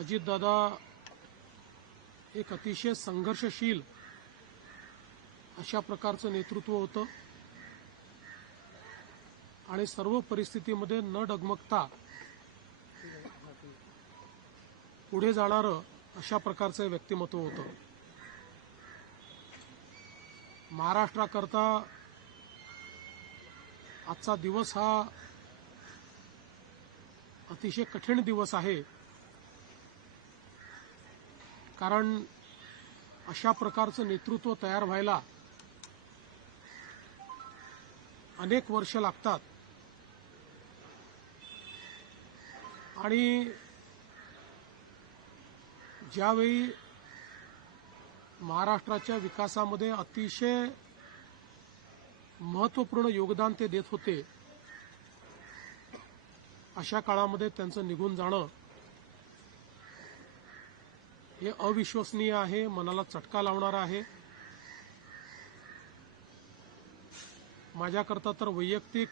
अजितदादा एक अतिशय संघर्षशील अशा प्रकारचं नेतृत्व होतं आणि सर्व परिस्थितीमध्ये न डगमगता पुढे जाणारं अशा प्रकारचं व्यक्तिमत्व होतं. महाराष्ट्राकरता आजचा दिवस हा अतिशय कठीण दिवस आहे, कारण अशा प्रकारचं नेतृत्व तयार व्हायला अनेक वर्ष लागतात आणि ज्यावेळी महाराष्ट्राच्या विकासामध्ये अतिशय महत्त्वपूर्ण योगदान ते देत होते, अशा काळामध्ये त्यांचं निघून जाणं हे अविश्वसनीय आहे, मनाला चटका लावणारं आहे. माझ्याकरता तर वैयक्तिक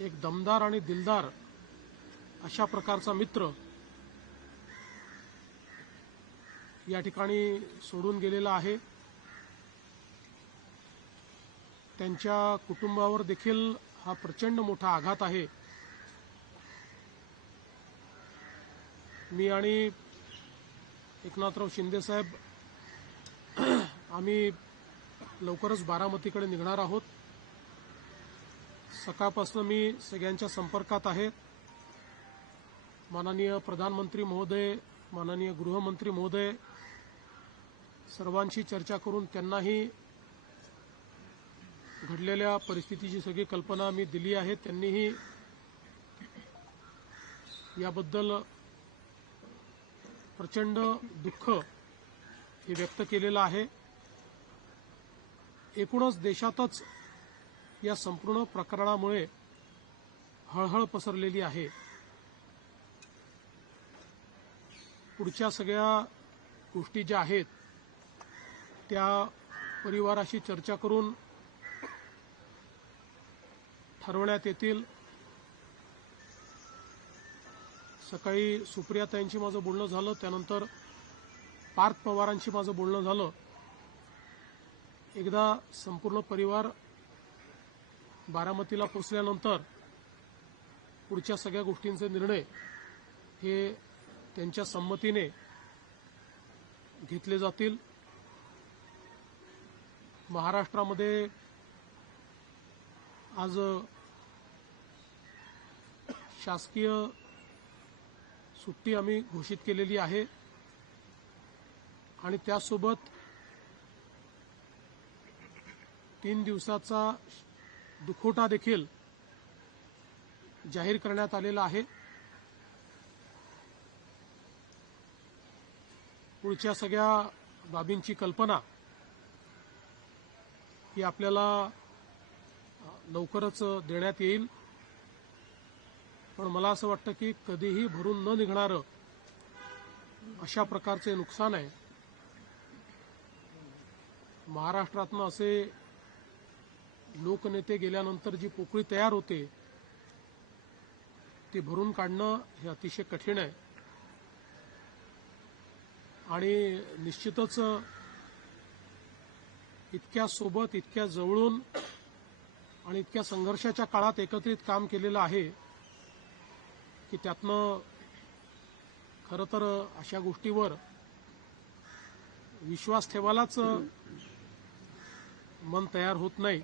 एक दमदार आणि दिलदार अशा प्रकारचा मित्र या ठिकाणी सोडून गेलेला आहे. त्यांच्या कुटुंबावर देखील हा प्रचंड मोठा आघात आहे. मी आणि एकनाथराव शिंदेसाहेब आम्ही लवकरच बारामतीकडे निघणार आहोत. सकाळपासून मी सगळ्यांच्या संपर्कात आहे. माननीय प्रधानमंत्री महोदय, माननीय गृहमंत्री महोदय सर्वांशी चर्चा करून त्यांनाही घडलेल्या परिस्थितीची सगळी कल्पना मी दिली आहे. त्यांनीही याबद्दल प्रचंड दुःख हे व्यक्त केलेलं आहे. एकूणच देशातच या संपूर्ण प्रकरणामुळे हळहळ पसरलेली आहे. पुढच्या सगळ्या गोष्टी ज्या आहेत त्या परिवाराशी चर्चा करून ठरवण्यात येतील. सकाळी सुप्रियाताईंशी माझं बोलणं झालं, त्यानंतर पार्थ पवारांशी माझं बोलणं झालं. एकदा संपूर्ण परिवार बारामतीला पोहोचल्यानंतर पुढच्या सगळ्या गोष्टींचे निर्णय हे त्यांच्या संमतीने घेतले जातील. महाराष्ट्रामध्ये आज शासकीय सुट्टी आम्ही घोषित केलेली आहे आणि त्यासोबत 3 दिवसाचा दुखवटा देखील जाहीर करण्यात आलेला आहे. पुढच्या सगळ्या बाबींची कल्पना ही आपल्याला लवकरच देण्यात येईल. पण मला असं वाटतं की कधीही भरून न निघणारं अशा प्रकारचे नुकसान आहे. महाराष्ट्रातनं असे लोकनेते गेल्यानंतर जी पोकळी तयार होते ती भरून काढणं हे अतिशय कठीण आहे आणि निश्चितच इतक्या सोबत, इतक्या जवळून आणि इतक्या संघर्षाच्या काळात एकत्रित काम केलेलं आहे की त्यातनं खरं तर अशा गोष्टीवर विश्वास ठेवायलाच मन तयार होत नाही.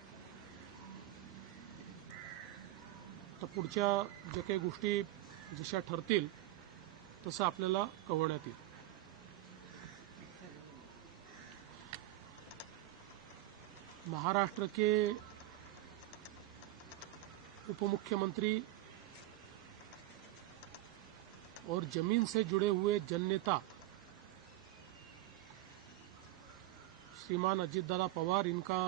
तर पुढच्या ज्या काही गोष्टी जशा ठरतील तसं आपल्याला कळवण्यात येईल. महाराष्ट्र के उपमुख्यमंत्री और जमीन से जुड़े हुए जननेता श्रीमान अजितदादा पवार, इनका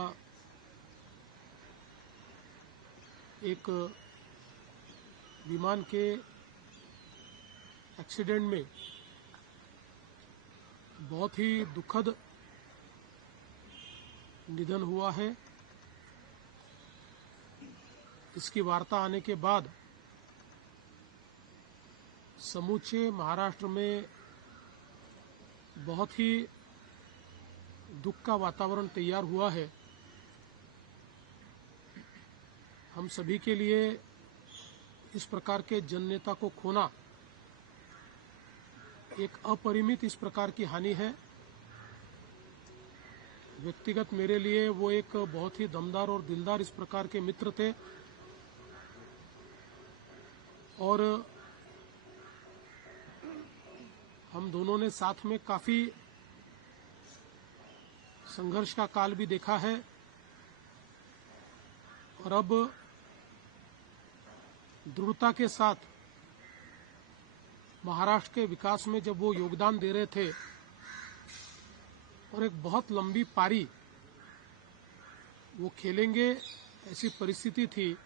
एक विमान के एक्सीडेंट में बहुत ही दुखद निधन हुआ है. इसकी वार्ता आने के बाद समूचे महाराष्ट्र में बहुत ही दुख का वातावरण तैयार हुआ है। हम सभी के लिए इस प्रकार के जननेता को खोना एक अपरिमित इस प्रकार की हानि है। व्यक्तिगत मेरे लिए वो एक बहुत ही दमदार और दिलदार इस प्रकार के मित्र थे और हम दोनों ने साथ में काफी संघर्ष का काल भी देखा है और अब दृढ़ता के साथ महाराष्ट्र के विकास में जब वो योगदान दे रहे थे और एक बहुत लंबी पारी वो खेलेंगे ऐसी परिस्थिति थी,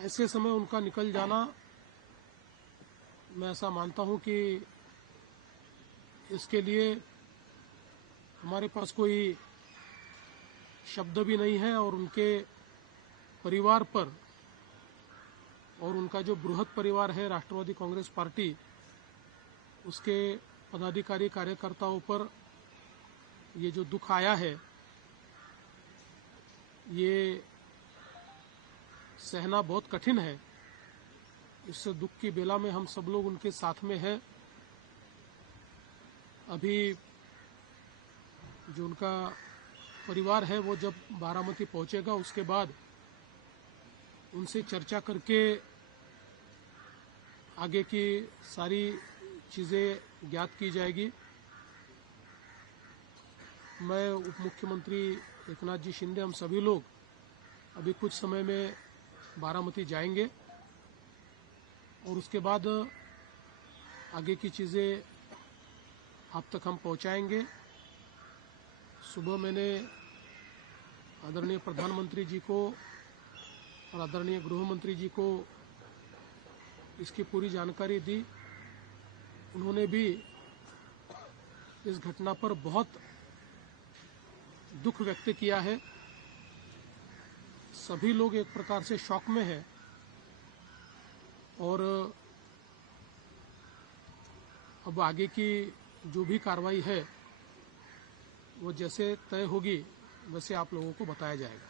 ऐसे समय उनका निकल जाना, मैं ऐसा मानता हूं कि इसके लिए हमारे पास कोई शब्द भी नहीं है और उनके परिवार पर और उनका जो बृहद परिवार है राष्ट्रवादी कांग्रेस पार्टी, उसके पदाधिकारी कार्यकर्ताओं पर ये जो दुख आया है ये सहना बहुत कठिन है। इस दुख की बेला में हम सब लोग उनके साथ में हैं। अभी जो उनका परिवार है वो जब बारामती पहुंचेगा उसके बाद उनसे चर्चा करके आगे की सारी चीजें ज्ञात की जाएगी। मैं उप मुख्यमंत्री एकनाथ जी शिंदे, हम सभी लोग अभी कुछ समय में बारामती जाएंगे और उसके बाद आगे की चीजें आप तक हम पहुंचाएंगे। सुबह मैंने आदरणीय प्रधानमंत्री जी को और आदरणीय गृह मंत्री जी को इसकी पूरी जानकारी दी। उन्होंने भी इस घटना पर बहुत दुख व्यक्त किया है। सभी लोग एक प्रकार से शॉक में हैं और अब आगे की जो भी कार्रवाई है वो जैसे तय होगी वैसे आप लोगों को बताया जाएगा।